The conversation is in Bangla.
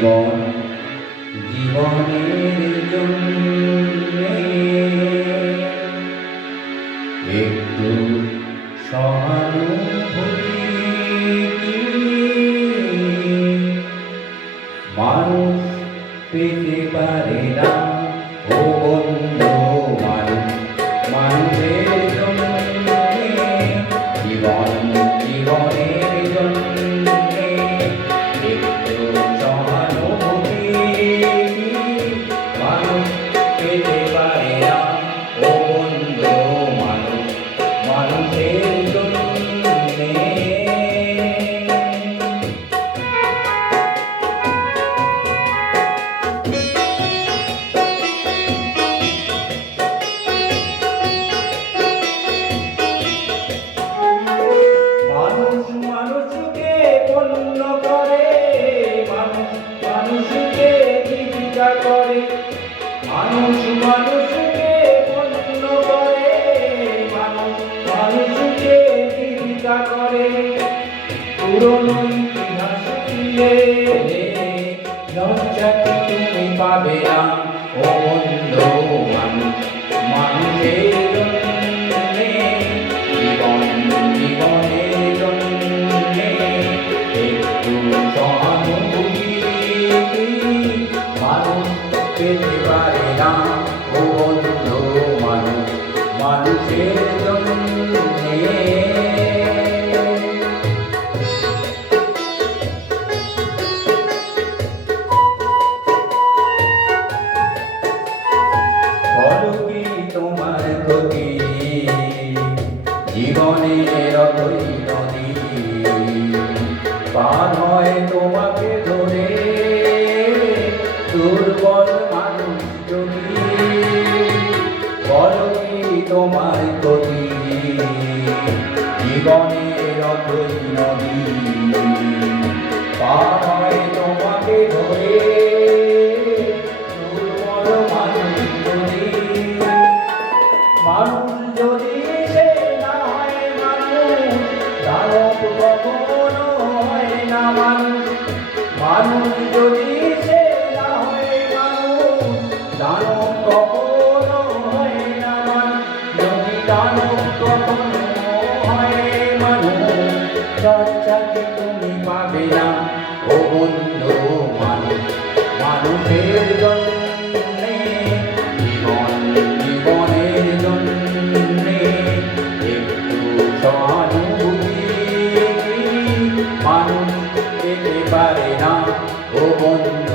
জীবন জীবনের জন্যে একটু সহানুভূতি মানুষ পেতে পারে না ও বন্ধু। মানুষের জন্যে জীবন জীবনের জন্যে একটু সহানুভূতি মানুষ পেতে পারে না ও বন্ধু। মানুষের জন্যে মানুষকে পণ্য করে, মানুষকে জীবিকা করে, মানুষকে পণ্য করে, মানুষকে জীবিকা করে। পুরনো ইতিহাস ফিরে লজ্জাকে তুমি পাবে না ও বন্ধু। মানুষের জন্যে জীবন জীবনের জন্যে একটু সহানুভূতি মানুষ পেতে পারে না ও বন্ধু। মানুষের জন্যে তোমার ক্ষতি জীবনের অথই নদী পার হয় তোমাকে ধরে দুর্বল মানুষ যদি। বলো কি তোমার ক্ষতি জীবনের অথই নদী পার হয় তোমাকে ধরে দুর্বল মানুষ যদি। মানুষ যদি সে না হয় মানুষ দানব কখনো হয় না মানুষ। মানুষ যদি সে না হয় মানুষ দানব কখনো হয় না মানুষ। যদি দানব কখনো হয় মানুষ লজ্জাকে তুমি পাবে না ও বন্ধু। মানুষের জন্যে জীবন জীবনের জন্যে একটু সহানুভূতি মানুষ পেতে পারে না ও বন্ধু।